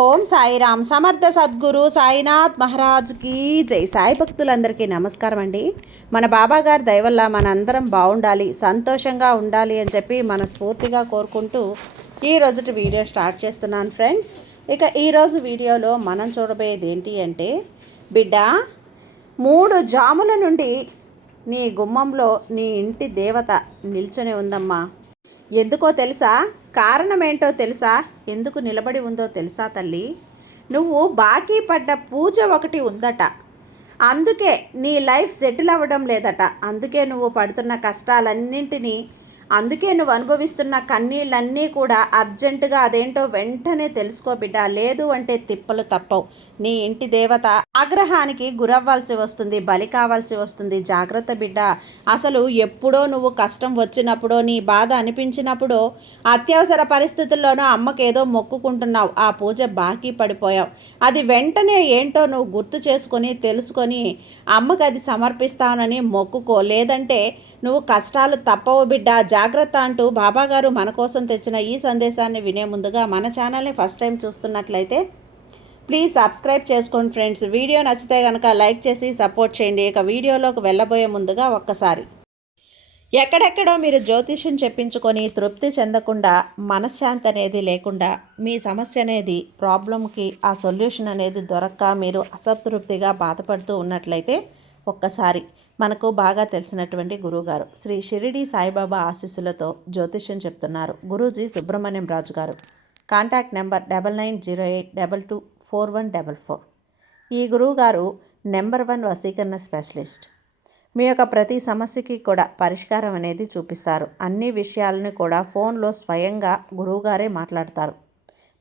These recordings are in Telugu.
ఓం సాయిరామ్. సమర్థ సద్గురు సాయినాథ్ మహారాజ్కి జై. సాయి భక్తులందరికీ నమస్కారం అండి. మన బాబాగారి దయవల్ల మనందరం బాగుండాలి, సంతోషంగా ఉండాలి అని చెప్పి మనస్ఫూర్తిగా కోరుకుంటూ ఈరోజు వీడియో స్టార్ట్ చేస్తున్నాను ఫ్రెండ్స్. ఇక ఈరోజు వీడియోలో మనం చూడబోయేది ఏంటి అంటే, బిడ్డ 3 జాముల నుండి నీ గుమ్మంలో నీ ఇంటి దేవత నిల్చొని ఉందమ్మా. ఎందుకో తెలుసా? కారణమేంటో తెలుసా? ఎందుకు నిలబడి ఉందో తెలుసా తల్లి? నువ్వు బాకీ పడ్డ పూజ ఒకటి ఉందట. అందుకే నీ లైఫ్ సెటిల్ అవ్వడం లేదట. అందుకే నువ్వు పడుతున్న కష్టాలన్నింటినీ, అందుకే నువ్వు అనుభవిస్తున్న కన్నీళ్ళన్నీ కూడా అర్జెంటుగా అదేంటో వెంటనే తెలుసుకో బిడ్డ. లేదు అంటే తిప్పలు తప్పవు. నీ ఇంటి దేవత ఆగ్రహానికి గురవ్వాల్సి వస్తుంది, బలి కావాల్సి వస్తుంది. జాగ్రత్త బిడ్డ. అసలు ఎప్పుడో నువ్వు కష్టం వచ్చినప్పుడో, నీ బాధ అనిపించినప్పుడో, అత్యవసర పరిస్థితుల్లోనో అమ్మకేదో మొక్కుకుంటున్నావు, ఆ పూజ బాకీ పడిపోయావు. అది వెంటనే ఏంటో నువ్వు గుర్తు చేసుకొని తెలుసుకొని అమ్మకి అది సమర్పిస్తానని మొక్కుకో. లేదంటే నువ్వు కష్టాలు తప్పవు బిడ్డ. జాగ్రత్త అంటూ బాబాగారు మన కోసం తెచ్చిన ఈ సందేశాన్ని వినే ముందుగా మన ఛానల్ని ఫస్ట్ టైం చూస్తున్నట్లయితే ప్లీజ్ సబ్స్క్రైబ్ చేసుకోండి ఫ్రెండ్స్. వీడియో నచ్చితే కనుక లైక్ చేసి సపోర్ట్ చేయండి. ఇక వీడియోలోకి వెళ్ళబోయే ముందుగా ఒక్కసారి, ఎక్కడెక్కడో మీరు జ్యోతిష్యం చెప్పించుకొని తృప్తి చెందకుండా, మనశ్శాంతి అనేది లేకుండా, మీ సమస్య అనేది ప్రాబ్లంకి ఆ సొల్యూషన్ అనేది దొరక్క మీరు అసంతృప్తిగా బాధపడుతూ ఉన్నట్లయితే ఒక్కసారి మనకు బాగా తెలిసినటువంటి గురువుగారు శ్రీ షిరిడి సాయిబాబా ఆశీస్సులతో జ్యోతిష్యం చెప్తున్నారు గురూజీ సుబ్రహ్మణ్యం రాజు గారు. Contact number 9908224144. ఈ గురువుగారు నెంబర్ 1 వశీకరణ స్పెషలిస్ట్. మీ యొక్క ప్రతి సమస్యకి కూడా పరిష్కారం అనేది చూపిస్తారు. అన్ని విషయాలను కూడా ఫోన్లో స్వయంగా గురువుగారే మాట్లాడతారు.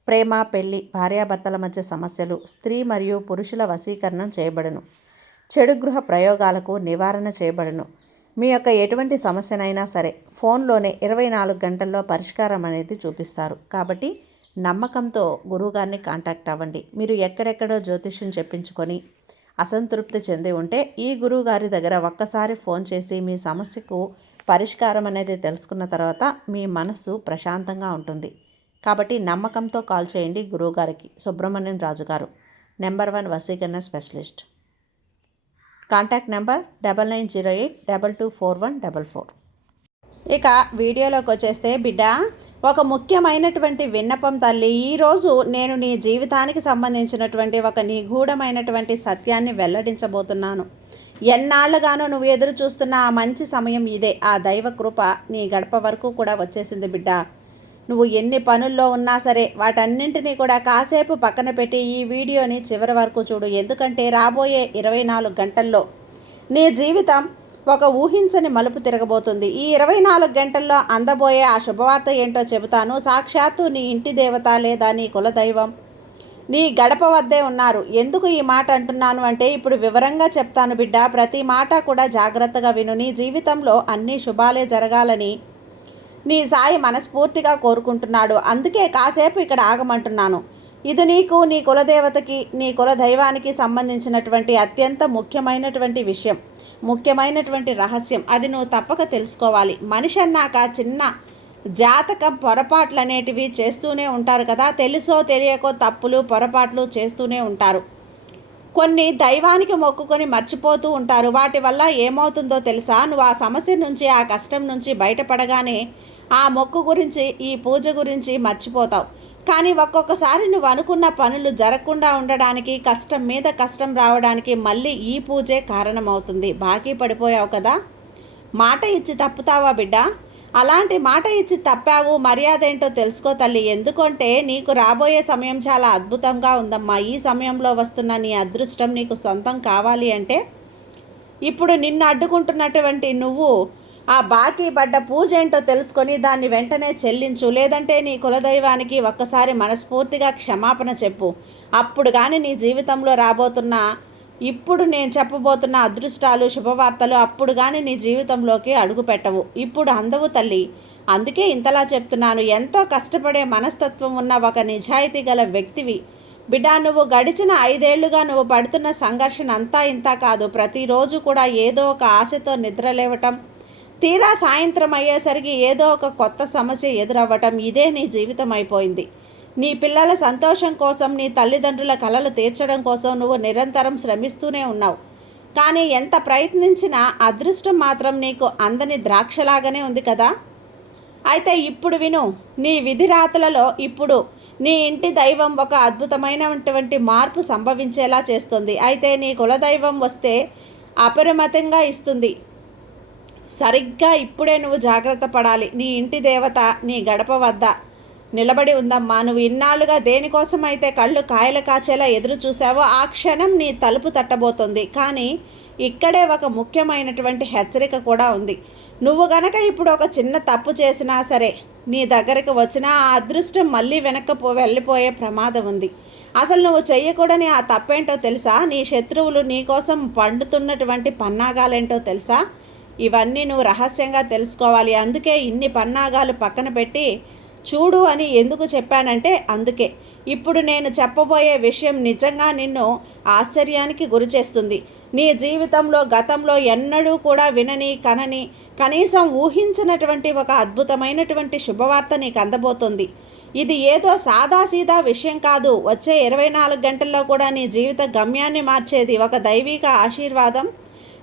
ప్రేమ, పెళ్లి, భార్యాభర్తల మధ్య సమస్యలు, స్త్రీ మరియు పురుషుల వశీకరణం చేయబడును. చెడు గృహ ప్రయోగాలకు నివారణ చేయబడును. మీ యొక్క ఎటువంటి సమస్యనైనా సరే ఫోన్లోనే 24 గంటల్లో పరిష్కారం అనేది చూపిస్తారు. కాబట్టి నమ్మకంతో గురువుగారిని కాంటాక్ట్ అవ్వండి. మీరు ఎక్కడెక్కడో జ్యోతిష్యం చెప్పించుకొని అసంతృప్తి చెంది ఉంటే ఈ గురువుగారి దగ్గర ఒక్కసారి ఫోన్ చేసి మీ సమస్యకు పరిష్కారం అనేది తెలుసుకున్న తర్వాత మీ మనస్సు ప్రశాంతంగా ఉంటుంది. కాబట్టి నమ్మకంతో కాల్ చేయండి గురువుగారికి. సుబ్రహ్మణ్యం రాజు గారు, నెంబర్ 1 వశీకరణ స్పెషలిస్ట్. Contact number 9908224144. ఇక వీడియోలోకి వచ్చేస్తే బిడ్డ, ఒక ముఖ్యమైనటువంటి విన్నపం తల్లి. ఈరోజు నేను నీ జీవితానికి సంబంధించినటువంటి ఒక నిగూఢమైనటువంటి సత్యాన్ని వెల్లడించబోతున్నాను. ఎన్నాళ్ళుగానో నువ్వు ఎదురు చూస్తున్న ఆ మంచి సమయం ఇదే. ఆ దైవ కృప నీ గడప వరకు కూడా వచ్చేసింది బిడ్డ. నువ్వు ఎన్ని పనుల్లో ఉన్నా సరే వాటన్నింటినీ కూడా కాసేపు పక్కన పెట్టి ఈ వీడియోని చివరి వరకు చూడు. ఎందుకంటే రాబోయే 24 గంటల్లో నీ జీవితం ఒక ఊహించని మలుపు తిరగబోతుంది. ఈ 24 గంటల్లో అందబోయే ఆ శుభవార్త ఏంటో చెబుతాను. సాక్షాత్తు నీ ఇంటి దేవత లేదా నీ కులదైవం నీ గడప వద్దే ఉన్నారు. ఎందుకు ఈ మాట అంటున్నాను అంటే ఇప్పుడు వివరంగా చెప్తాను బిడ్డ. ప్రతి మాట కూడా జాగ్రత్తగా విను. నీ జీవితంలో అన్ని శుభాలే జరగాలని నీ సాయి మనస్ఫూర్తిగా కోరుకుంటున్నాడు. అందుకే కాసేపు ఇక్కడ ఆగమంటున్నాను. ఇది నీకు, నీ కులదేవతకి, నీ కులదైవానికి సంబంధించినటువంటి అత్యంత ముఖ్యమైనటువంటి విషయం, ముఖ్యమైనటువంటి రహస్యం. అది నువ్వు తప్పక తెలుసుకోవాలి. మనిషి అన్నాక చిన్న జాతకం పొరపాట్లు అనేటివి చేస్తూనే ఉంటారు కదా. తెలుసో తెలియకో తప్పులు పొరపాట్లు చేస్తూనే ఉంటారు. కొన్ని దైవానికి మొక్కుకొని మర్చిపోతూ ఉంటారు. వాటి వల్ల ఏమవుతుందో తెలుసా? నువ్వు ఆ సమస్య నుంచి, ఆ కష్టం నుంచి బయటపడగానే ఆ మొక్కు గురించి, ఈ పూజ గురించి మర్చిపోతావు. కానీ ఒక్కొక్కసారి నువ్వు అనుకున్న పనులు జరగకుండా ఉండడానికి, కష్టం మీద కష్టం రావడానికి మళ్ళీ ఈ పూజే కారణమవుతుంది. బాకీ పడిపోయావు కదా, మాట ఇచ్చి తప్పుతావా బిడ్డ? అలాంటి మాట ఇచ్చి తప్పావు. మర్యాద ఏంటో తెలుసుకో తల్లి. ఎందుకంటే నీకు రాబోయే సమయం చాలా అద్భుతంగా ఉందమ్మా. ఈ సమయంలో వస్తున్న నీ అదృష్టం నీకు సొంతం కావాలి అంటే ఇప్పుడు నిన్ను అడ్డుకుంటున్నటువంటి నువ్వు ఆ బాకీ పడ్డ పూజ ఏంటో తెలుసుకొని దాన్ని వెంటనే చెల్లించు. లేదంటే నీ కులదైవానికి ఒక్కసారి మనస్ఫూర్తిగా క్షమాపణ చెప్పు. అప్పుడు కానీ నీ జీవితంలో రాబోతున్న, ఇప్పుడు నేను చెప్పబోతున్న అదృష్టాలు, శుభవార్తలు అప్పుడు కానీ నీ జీవితంలోకి అడుగు పెట్టవు. ఇప్పుడు అందవు తల్లి. అందుకే ఇంతలా చెప్తున్నాను. ఎంతో కష్టపడే మనస్తత్వం ఉన్న ఒక నిజాయితీ గల వ్యక్తివి బిడ్డ. నువ్వు గడిచిన 5 ఏళ్లుగా నువ్వు పడుతున్న సంఘర్షణ అంతా ఇంత కాదు. ప్రతిరోజు కూడా ఏదో ఒక ఆశతో నిద్రలేవటం, తీరా సాయంత్రం అయ్యేసరికి ఏదో ఒక కొత్త సమస్య ఎదురవ్వటం, ఇదే నీ జీవితం అయిపోయింది. నీ పిల్లల సంతోషం కోసం, నీ తల్లిదండ్రుల కలలు తీర్చడం కోసం నువ్వు నిరంతరం శ్రమిస్తూనే ఉన్నావు. కానీ ఎంత ప్రయత్నించినా అదృష్టం మాత్రం నీకు అందని ద్రాక్షలాగానే ఉంది కదా. అయితే ఇప్పుడు విను, నీ విధిరాతలలో ఇప్పుడు నీ ఇంటి దైవం ఒక అద్భుతమైనటువంటి మార్పు సంభవించేలా చేస్తుంది. అయితే నీ కులదైవం వస్తే అపరిమితంగా ఇస్తుంది. సరిగ్గా ఇప్పుడే నువ్వు జాగ్రత్త పడాలి. నీ ఇంటి దేవత నీ గడప వద్ద నిలబడి ఉందమ్మా. నువ్వు ఇన్నాళ్ళుగా దేనికోసం అయితే కళ్ళు కాయలు కాచేలా ఎదురు చూసావో ఆ క్షణం నీ తలుపు తట్టబోతుంది. కానీ ఇక్కడే ఒక ముఖ్యమైనటువంటి హెచ్చరిక కూడా ఉంది. నువ్వు గనక ఇప్పుడు ఒక చిన్న తప్పు చేసినా సరే, నీ దగ్గరకు వచ్చిన ఆ అదృష్టం మళ్ళీ వెనక్కి వెళ్ళిపోయే ప్రమాదం ఉంది. అసలు నువ్వు చెయ్యకూడని ఆ తప్పేంటో తెలుసా? నీ శత్రువులు నీ కోసం పండుతున్నటువంటి పన్నాగాలేంటో తెలుసా? ఇవన్నీ నువ్వు రహస్యంగా తెలుసుకోవాలి. అందుకే ఇన్ని పన్నాగాలు పక్కన పెట్టి చూడు అని ఎందుకు చెప్పానంటే అందుకే. ఇప్పుడు నేను చెప్పబోయే విషయం నిజంగా నిన్ను ఆశ్చర్యానికి గురి చేస్తుంది. నీ జీవితంలో గతంలో ఎన్నడూ కూడా వినని కనని కనీసం ఊహించినటువంటి ఒక అద్భుతమైనటువంటి శుభవార్త నీకు అందబోతుంది. ఇది ఏదో సాదాసీదా విషయం కాదు. వచ్చే 24 గంటల్లో కూడా నీ జీవిత గమ్యాన్ని మార్చేది ఒక దైవిక ఆశీర్వాదం.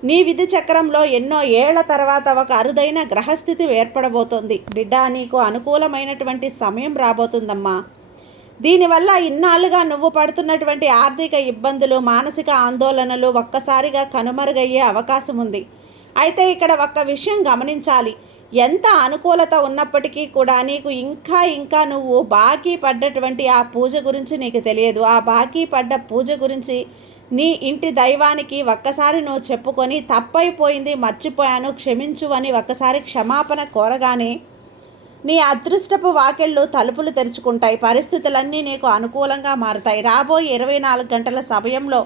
నీ విధి చక్రంలో ఎన్నో ఏళ్ల తర్వాత ఒక అరుదైన గ్రహస్థితి ఏర్పడబోతోంది. బిడ్డ, నీకు అనుకూలమైనటువంటి సమయం రాబోతుందమ్మా. దీనివల్ల ఇన్నాళ్ళుగా నువ్వు పడుతున్నటువంటి ఆర్థిక ఇబ్బందులు, మానసిక ఆందోళనలు ఒక్కసారిగా కనుమరుగయ్యే అవకాశం ఉంది. అయితే ఇక్కడ ఒక్క విషయం గమనించాలి. ఎంత అనుకూలత ఉన్నప్పటికీ కూడా నీకు ఇంకా నువ్వు బాకీ పడ్డటువంటి ఆ పూజ గురించి నీకు తెలియదు. ఆ బాకీ పడ్డ పూజ గురించి నీ ఇంటి దైవానికి ఒక్కసారి నువ్వు చెప్పుకొని తప్పైపోయింది, మర్చిపోయాను, క్షమించు అని ఒక్కసారి క్షమాపణ కోరగానే నీ అదృష్టపు వాకిళ్ళు తలుపులు తెరుచుకుంటాయి. పరిస్థితులన్నీ నీకు అనుకూలంగా మారుతాయి. రాబోయే 24 గంటల సమయంలో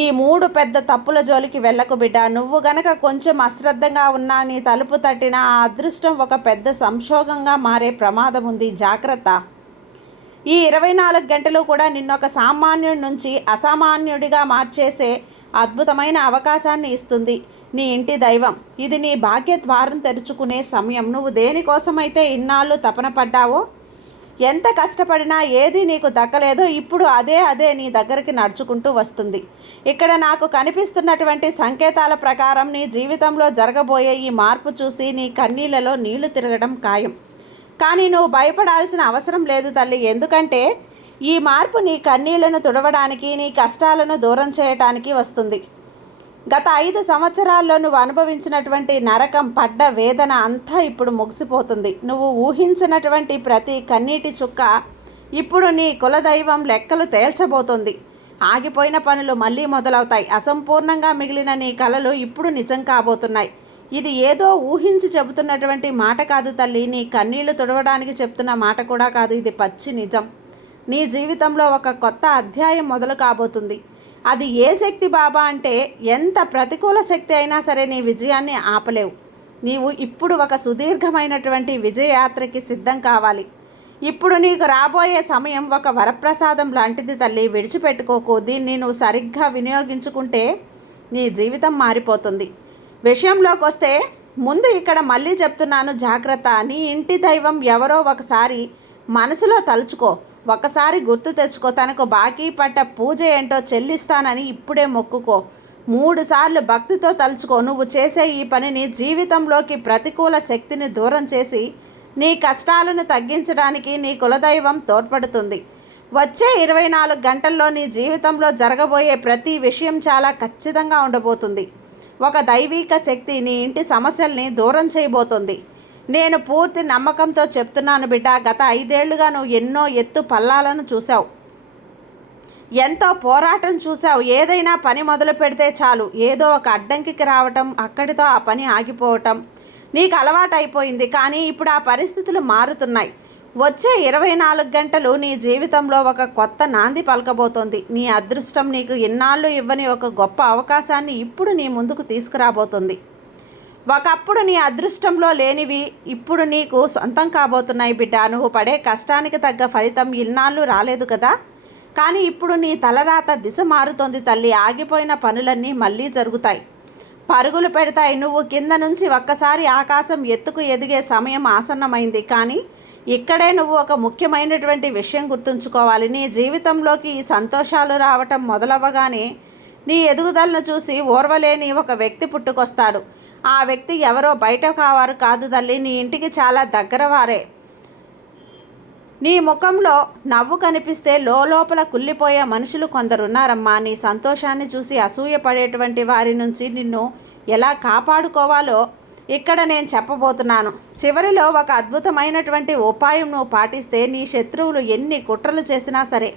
ఈ 3 పెద్ద తప్పుల జోలికి వెళ్ళకు బిడ్డ. నువ్వు గనక కొంచెం అశ్రద్ధంగా ఉన్నా నీ తలుపు తట్టిన ఆ అదృష్టం ఒక పెద్ద సంక్షోభంగా మారే ప్రమాదం ఉంది. జాగ్రత్త. ఈ 24 గంటలు కూడా నిన్నొక సామాన్యుడి నుంచి అసామాన్యుడిగా మార్చేసే అద్భుతమైన అవకాశాన్ని ఇస్తుంది నీ ఇంటి దైవం. ఇది నీ భాగ్య ద్వారం తెరుచుకునే సమయం. నువ్వు దేనికోసమైతే ఇన్నాళ్ళు తపన పడ్డావో, ఎంత కష్టపడినా ఏది నీకు దక్కలేదో ఇప్పుడు అదే నీ దగ్గరికి నడుచుకుంటూ వస్తుంది. ఇక్కడ నాకు కనిపిస్తున్నటువంటి సంకేతాల ప్రకారం నీ జీవితంలో జరగబోయే ఈ మార్పు చూసి నీ కన్నీళ్లలో నీళ్లు తిరగడం ఖాయం. కానీ నువ్వు భయపడాల్సిన అవసరం లేదు తల్లి. ఎందుకంటే ఈ మార్పు నీ కన్నీళ్లను తుడవడానికి, నీ కష్టాలను దూరం చేయడానికి వస్తుంది. గత 5 సంవత్సరాల్లో నువ్వు అనుభవించినటువంటి నరకం, పడ్డ వేదన అంతా ఇప్పుడు ముగిసిపోతుంది. నువ్వు ఊహించినటువంటి ప్రతి కన్నీటి చుక్క ఇప్పుడు నీ కులదైవం లెక్కలు తేల్చబోతుంది. ఆగిపోయిన పనులు మళ్ళీ మొదలవుతాయి. అసంపూర్ణంగా మిగిలిన నీ కలలు ఇప్పుడు నిజం కాబోతున్నాయి. ఇది ఏదో ఊహించి చెబుతున్నటువంటి మాట కాదు తల్లి. నీ కన్నీళ్లు తుడవడానికి చెప్తున్న మాట కూడా కాదు. ఇది పచ్చి నిజం. నీ జీవితంలో ఒక కొత్త అధ్యాయం మొదలు కాబోతుంది. అది ఏ శక్తి బాబా అంటే, ఎంత ప్రతికూల శక్తి అయినా సరే నీ విజయాన్ని ఆపలేవు. నీవు ఇప్పుడు ఒక సుదీర్ఘమైనటువంటి విజయయాత్రకి సిద్ధం కావాలి. ఇప్పుడు నీకు రాబోయే సమయం ఒక వరప్రసాదం లాంటిది తల్లి. విడిచిపెట్టుకోకు. దీన్ని నువ్వు సరిగ్గా వినియోగించుకుంటే నీ జీవితం మారిపోతుంది. విషయంలోకి వస్తే ముందు ఇక్కడ మళ్ళీ చెప్తున్నాను, జాగ్రత్త. నీ ఇంటి దైవం ఎవరో ఒకసారి మనసులో తలుచుకో. ఒకసారి గుర్తు తెచ్చుకో. తనకు బాకీ పడ్డ పూజ ఏంటో చెల్లిస్తానని ఇప్పుడే మొక్కుకో. 3 సార్లు భక్తితో తలుచుకో. నువ్వు చేసే ఈ పనిని జీవితంలోకి ప్రతికూల శక్తిని దూరం చేసి నీ కష్టాలను తగ్గించడానికి నీ కులదైవం తోడ్పడుతుంది. వచ్చే 24 గంటల్లో నీ జీవితంలో జరగబోయే ప్రతి విషయం చాలా ఖచ్చితంగా ఉండబోతుంది. ఒక దైవిక శక్తి నీ ఇంటి సమస్యల్ని దూరం చేయబోతుంది. నేను పూర్తి నమ్మకంతో చెప్తున్నాను బిడ్డ. గత 5 ఏళ్లుగా నువ్వు ఎన్నో ఎత్తు పల్లాలను చూసావు, ఎంతో పోరాటం చూసావు. ఏదైనా పని మొదలు పెడితే చాలు ఏదో ఒక అడ్డంకికి రావటం, అక్కడితో ఆ పని ఆగిపోవటం నీకు అలవాటు అయిపోయింది. కానీ ఇప్పుడు ఆ పరిస్థితులు మారుతున్నాయి. వచ్చే 24 గంటలు నీ జీవితంలో ఒక కొత్త నాంది పలకబోతోంది. నీ అదృష్టం నీకు ఇన్నాళ్ళు ఇవ్వని ఒక గొప్ప అవకాశాన్ని ఇప్పుడు నీ ముందుకు తీసుకురాబోతుంది. ఒకప్పుడు నీ అదృష్టంలో లేనివి ఇప్పుడు నీకు సొంతం కాబోతున్నాయి బిడ్డ. నువ్వు పడే కష్టానికి తగ్గ ఫలితం ఇన్నాళ్ళు రాలేదు కదా. కానీ ఇప్పుడు నీ తలరాత దిశ మారుతోంది తల్లి. ఆగిపోయిన పనులన్నీ మళ్ళీ జరుగుతాయి, పరుగులు పెడతాయి. నువ్వు కింద నుంచి ఒక్కసారి ఆకాశం ఎత్తుకు ఎదిగే సమయం ఆసన్నమైంది. కానీ ఇక్కడే నువ్వు ఒక ముఖ్యమైనటువంటి విషయం గుర్తుంచుకోవాలి. నీ జీవితంలోకి ఈ సంతోషాలు రావటం మొదలవ్వగానే నీ ఎదుగుదలను చూసి ఓర్వలేని ఒక వ్యక్తి పుట్టుకొస్తాడు. ఆ వ్యక్తి ఎవరో బయట కావారు కాదు తల్లి, నీ ఇంటికి చాలా దగ్గర వారే. నీ ముఖంలో నవ్వు కనిపిస్తే లోపల కుళ్ళిపోయే మనుషులు కొందరున్నారమ్మా. నీ సంతోషాన్ని చూసి అసూయపడేటువంటి వారి నుంచి నిన్ను ఎలా కాపాడుకోవాలో ఇక్కడ నేను చెప్పబోతున్నాను. చివరిలో ఒక అద్భుతమైనటువంటి ఉపాయం నువ్వు పాటిస్తే నీ శత్రువులు ఎన్ని కుట్రలు చేసినా సరే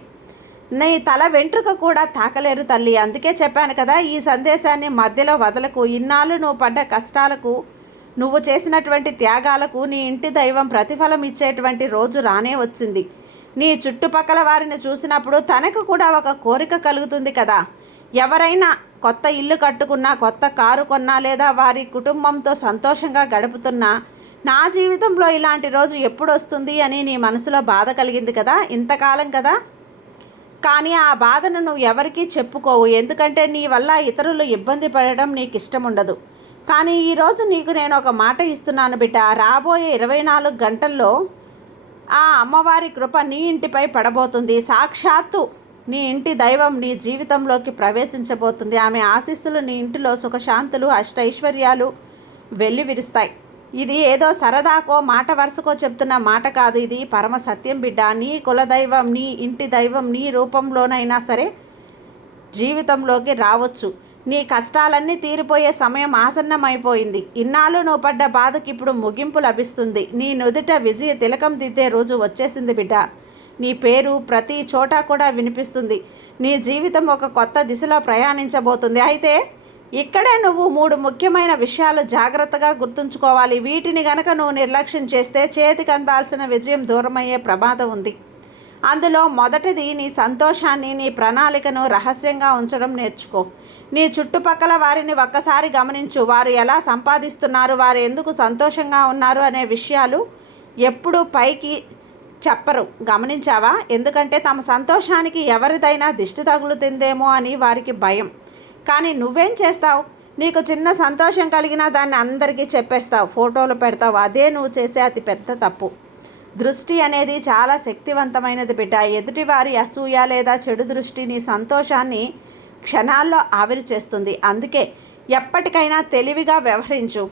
నీ తల వెంట్రుక కూడా తాకలేరు తల్లి. అందుకే చెప్పాను కదా, ఈ సందేశాన్ని మధ్యలో వదలకు. ఇన్నాళ్ళు నువ్వు పడ్డ కష్టాలకు, నువ్వు చేసినటువంటి త్యాగాలకు నీ ఇంటి దైవం ప్రతిఫలం ఇచ్చేటువంటి రోజు రానే వచ్చింది. నీ చుట్టుపక్కల వారిని చూసినప్పుడు తనకు కూడా ఒక కోరిక కలుగుతుంది కదా. ఎవరైనా కొత్త ఇల్లు కట్టుకున్నా, కొత్త కారు కొన్నా, లేదా వారి కుటుంబంతో సంతోషంగా గడుపుతున్నా, నా జీవితంలో ఇలాంటి రోజు ఎప్పుడు వస్తుంది అని నీ మనసులో బాధ కలిగింది కదా, ఇంతకాలం కదా. కానీ ఆ బాధను నువ్వు ఎవరికీ చెప్పుకోవు, ఎందుకంటే నీ వల్ల ఇతరులు ఇబ్బంది పడడం నీకు ఇష్టం ఉండదు. కానీ ఈరోజు నీకు నేను ఒక మాట ఇస్తున్నాను బిడ్డ. రాబోయే 24 గంటల్లో ఆ అమ్మవారి కృప నీ ఇంటిపై పడబోతుంది. సాక్షాత్తు నీ ఇంటి దైవం నీ జీవితంలోకి ప్రవేశించబోతుంది. ఆమె ఆశీస్సులు నీ ఇంటిలో సుఖశాంతులు, అష్టైశ్వర్యాలు వెళ్ళి విరుస్తాయి. ఇది ఏదో సరదాకో మాట వరుసకో చెప్తున్న మాట కాదు, ఇది పరమ సత్యం బిడ్డ. నీ కులదైవం, నీ ఇంటి దైవం నీ రూపంలోనైనా సరే జీవితంలోకి రావచ్చు. నీ కష్టాలన్నీ తీరిపోయే సమయం ఆసన్నమైపోయింది. ఇన్నాళ్ళు నువ్వు పడ్డ బాధకి ఇప్పుడు ముగింపు లభిస్తుంది. నీ నుదుట విజయ తిలకం దిద్దే రోజు వచ్చేసింది బిడ్డ. నీ పేరు ప్రతి చోట కూడా వినిపిస్తుంది. నీ జీవితం ఒక కొత్త దిశలో ప్రయాణించబోతుంది. అయితే ఇక్కడే నువ్వు 3 ముఖ్యమైన విషయాలు జాగ్రత్తగా గుర్తుంచుకోవాలి. వీటిని గనక నువ్వు నిర్లక్ష్యం చేస్తే చేతికి అందాల్సిన విజయం దూరమయ్యే ప్రమాదం ఉంది. అందులో మొదటిది, నీ సంతోషాన్ని, నీ ప్రణాళికను రహస్యంగా ఉంచడం నేర్చుకో. నీ చుట్టుపక్కల వారిని ఒక్కసారి గమనించు. వారు ఎలా సంపాదిస్తున్నారు, వారు ఎందుకు సంతోషంగా ఉన్నారు అనే విషయాలు ఎప్పుడూ పైకి చెప్పరు, గమనించావా? ఎందుకంటే తమ సంతోషానికి ఎవరిదైనా దిష్టి తగులుతుందేమో అని వారికి భయం. కానీ నువ్వేం చేస్తావు? నీకు చిన్న సంతోషం కలిగినా దాన్ని అందరికీ చెప్పేస్తావు, ఫోటోలు పెడతావు. అదే నువ్వు చేసే అతి పెద్ద తప్పు. దృష్టి అనేది చాలా శక్తివంతమైనది బిడ్డ. ఎదుటివారి అసూయ లేదా చెడు దృష్టి నీ సంతోషాన్ని క్షణాల్లో ఆవిరి చేస్తుంది. అందుకే ఎప్పటికైనా తెలివిగా వ్యవహరించు.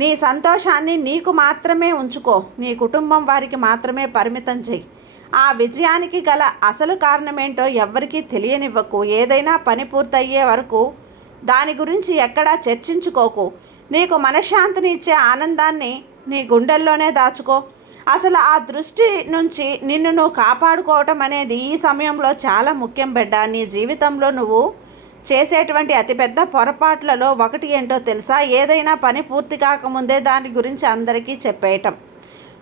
నీ సంతోషాన్ని నీకు మాత్రమే ఉంచుకో. నీ కుటుంబం వారికి మాత్రమే పరిమితం చెయ్యి. ఆ విజయానికి గల అసలు కారణమేంటో ఎవ్వరికీ తెలియనివ్వకు. ఏదైనా పని పూర్తయ్యే వరకు దాని గురించి ఎక్కడా చర్చించుకోకు. నీకు మనశ్శాంతిని ఇచ్చే ఆనందాన్ని నీ గుండెల్లోనే దాచుకో. అసలు ఆ దృష్టి నుంచి నిన్ను నువ్వు కాపాడుకోవటం అనేది ఈ సమయంలో చాలా ముఖ్యం బిడ్డ. నీ జీవితంలో నువ్వు చేసేటువంటి అతిపెద్ద పొరపాట్లలో ఒకటి ఏంటో తెలుసా? ఏదైనా పని పూర్తి కాకముందే దాని గురించి అందరికీ చెప్పేయటం.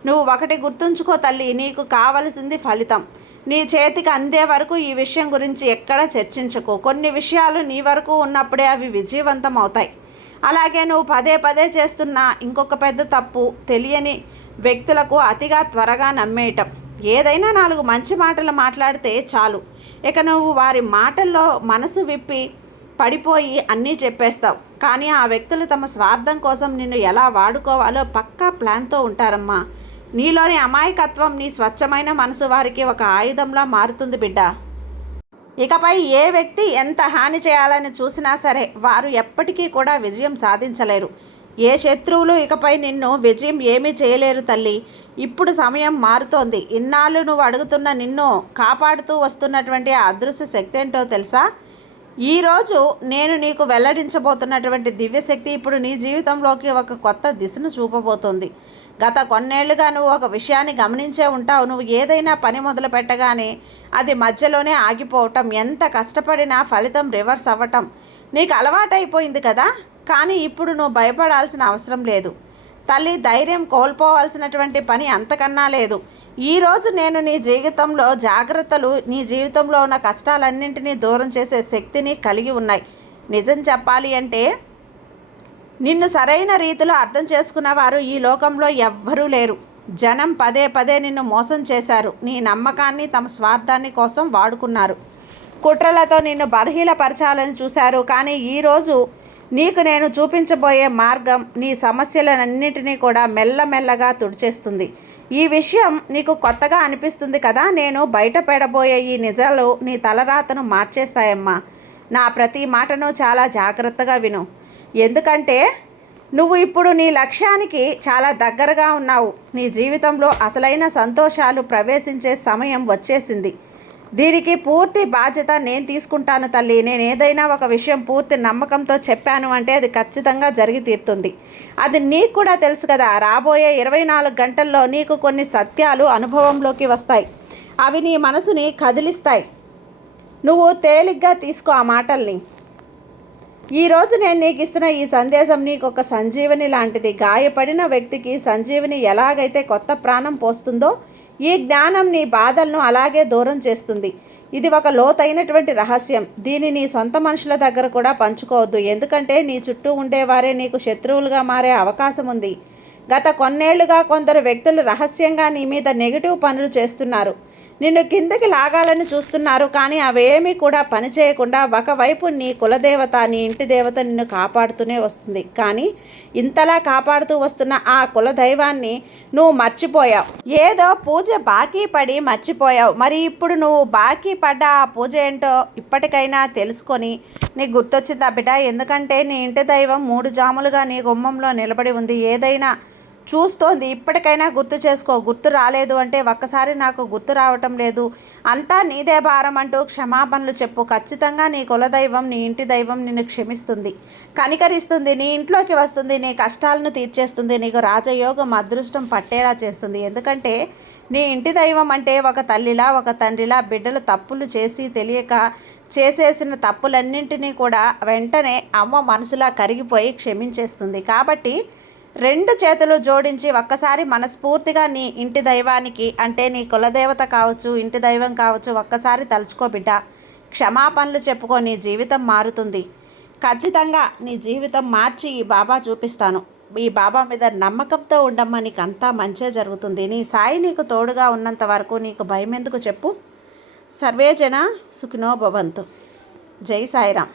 నువ్వు ఒకటి గుర్తుంచుకో తల్లి, నీకు కావలసింది ఫలితం. నీ చేతికి అందే వరకు ఈ విషయం గురించి ఎక్కడ చర్చించకు. కొన్ని విషయాలు నీ వరకు ఉన్నప్పుడే అవి విజయవంతం అవుతాయి. అలాగే నువ్వు పదే చేస్తున్న ఇంకొక పెద్ద తప్పు, తెలియని వ్యక్తులకు అతిగా త్వరగా నమ్మేయటం. ఏదైనా 4 మంచి మాటలు మాట్లాడితే చాలు, ఇక నువ్వు వారి మాటల్లో మనసు విప్పి పడిపోయి అన్నీ చెప్పేస్తావు. కానీ ఆ వ్యక్తులు తమ స్వార్థం కోసం నిన్ను ఎలా వాడుకోవాలో పక్కా ప్లాన్తో ఉంటారమ్మా. నీలోని అమాయకత్వం, నీ స్వచ్ఛమైన మనసు వారికి ఒక ఆయుధంలా మారుతుంది బిడ్డ. ఇకపై ఏ వ్యక్తి ఎంత హాని చేయాలని చూసినా సరే వారు ఎప్పటికీ కూడా విజయం సాధించలేరు. ఏ శత్రువులు ఇకపై నిన్ను విజయం ఏమీ చేయలేరు తల్లి. ఇప్పుడు సమయం మారుతోంది. ఇన్నాళ్ళు నువ్వు అడుగుతున్న, నిన్ను కాపాడుతూ వస్తున్నటువంటి ఆ అదృశ్య శక్తి ఏంటో తెలుసా? ఈరోజు నేను నీకు వెల్లడించబోతున్నటువంటి దివ్యశక్తి ఇప్పుడు నీ జీవితంలోకి ఒక కొత్త దిశను చూపబోతోంది. గత కొన్నేళ్లుగా నువ్వు ఒక విషయాన్ని గమనించే ఉంటావు. నువ్వు ఏదైనా పని మొదలు పెట్టగానే అది మధ్యలోనే ఆగిపోవటం, ఎంత కష్టపడినా ఫలితం రివర్స్ అవ్వటం నీకు అలవాటైపోయింది కదా. కానీ ఇప్పుడు నువ్వు భయపడాల్సిన అవసరం లేదు తల్లి. ధైర్యం కోల్పోవాల్సినటువంటి పని అంతకన్నా లేదు. ఈరోజు నేను నీ జీవితంలో జాగ్రత్తలు, నీ జీవితంలో ఉన్న కష్టాలన్నింటినీ దూరం చేసే శక్తిని కలిగి ఉన్నాయి. నిజం చెప్పాలి అంటే నిన్ను సరైన రీతిలో అర్థం చేసుకున్నవారు ఈ లోకంలో ఎవ్వరూ లేరు. జనం పదే నిన్ను మోసం చేశారు. నీ నమ్మకాన్ని తమ స్వార్థాన్ని కోసం వాడుకున్నారు. కుట్రలతో నిన్ను బలహీనపరచాలని చూశారు. కానీ ఈరోజు నీకు నేను చూపించబోయే మార్గం నీ సమస్యలన్నింటినీ కూడా మెల్లమెల్లగా తుడిచేస్తుంది. ఈ విషయం నీకు కొత్తగా అనిపిస్తుంది కదా. నేను బయట పెడబోయే ఈ నిజాలు నీ తలరాతను మార్చేస్తాయమ్మా. నా ప్రతి మాటను చాలా జాగ్రత్తగా విను. ఎందుకంటే నువ్వు ఇప్పుడు నీ లక్ష్యానికి చాలా దగ్గరగా ఉన్నావు. నీ జీవితంలో అసలైన సంతోషాలు ప్రవేశించే సమయం వచ్చేసింది. దీనికి పూర్తి బాధ్యత నేను తీసుకుంటాను తల్లి. నేను ఏదైనా ఒక విషయం పూర్తి నమ్మకంతో చెప్పాను అంటే అది ఖచ్చితంగా జరిగి తీరుతుంది. అది నీకు కూడా తెలుసు కదా. రాబోయే 24 గంటల్లో నీకు కొన్ని సత్యాలు అనుభవంలోకి వస్తాయి. అవి నీ మనసుని కదిలిస్తాయి. నువ్వు తేలిగ్గా తీసుకో ఆ మాటల్ని. ఈరోజు నేను నీకు ఇస్తున్న ఈ సందేశం నీకు ఒక సంజీవని లాంటిది. గాయపడిన వ్యక్తికి సంజీవని ఎలాగైతే కొత్త ప్రాణం పోస్తుందో ఈ జ్ఞానం నీ బాధలను అలాగే దూరం చేస్తుంది. ఇది ఒక లోతైనటువంటి రహస్యం. దీన్ని నీ సొంత మనుషుల దగ్గర కూడా పంచుకోవద్దు. ఎందుకంటే నీ చుట్టూ ఉండేవారే నీకు శత్రువులుగా మారే అవకాశం ఉంది. గత కొన్నేళ్లుగా కొందరు వ్యక్తులు రహస్యంగా నీ మీద నెగిటివ్ పనులు చేస్తున్నారు. నిన్ను కిందకి లాగాలని చూస్తున్నారు. కానీ అవేమీ కూడా పనిచేయకుండా ఒకవైపు నీ కులదేవత, నీ ఇంటి దేవత నిన్ను కాపాడుతూనే వస్తుంది. కానీ ఇంతలా కాపాడుతూ వస్తున్న ఆ కులదైవాన్ని నువ్వు మర్చిపోయావు. ఏదో పూజ బాకీ పడి మర్చిపోయావు. మరి ఇప్పుడు నువ్వు బాకీ పడ్డ ఆ పూజ ఏంటో ఇప్పటికైనా తెలుసుకొని నీకు గుర్తొచ్చిందా బిడ్డ? ఎందుకంటే నీ ఇంటి దైవం 3 జాములుగా నీ గుమ్మంలో నిలబడి ఉంది. ఏదైనా చూస్తోంది. ఇప్పటికైనా గుర్తు చేసుకో. గుర్తు రాలేదు అంటే ఒక్కసారి నాకు గుర్తు రావటం లేదు, అంతా నీదే భారం అంటూ క్షమాపణలు చెప్పు. ఖచ్చితంగా నీ కులదైవం, నీ ఇంటి దైవం నిన్ను క్షమిస్తుంది, కనికరిస్తుంది, నీ ఇంట్లోకి వస్తుంది, నీ కష్టాలను తీర్చేస్తుంది, నీకు రాజయోగం అదృష్టం పట్టేలా చేస్తుంది. ఎందుకంటే నీ ఇంటి దైవం అంటే ఒక తల్లిలా ఒక తండ్రిలా బిడ్డలు తప్పులు చేసి తెలియక చేసేసిన తప్పులన్నింటినీ కూడా వెంటనే అమ్మ మనసులా కరిగిపోయి క్షమించేస్తుంది. కాబట్టి 2 చేతులు జోడించి ఒక్కసారి మనస్ఫూర్తిగా నీ ఇంటి దైవానికి, అంటే నీ కులదేవత కావచ్చు, ఇంటి దైవం కావచ్చు, ఒక్కసారి తలుచుకో బిడ్డ. క్షమాపణలు చెప్పుకో. నీ జీవితం మారుతుంది. ఖచ్చితంగా నీ జీవితం మార్చి ఈ బాబా చూపిస్తాను. ఈ బాబా మీద నమ్మకంతో ఉండమ్మా. నీకు అంతా మంచే జరుగుతుంది. నీ సాయి నీకు తోడుగా ఉన్నంత వరకు నీకు భయం ఎందుకు చెప్పు. సర్వేజన సుఖినో భవంతు. జై సాయిరాం.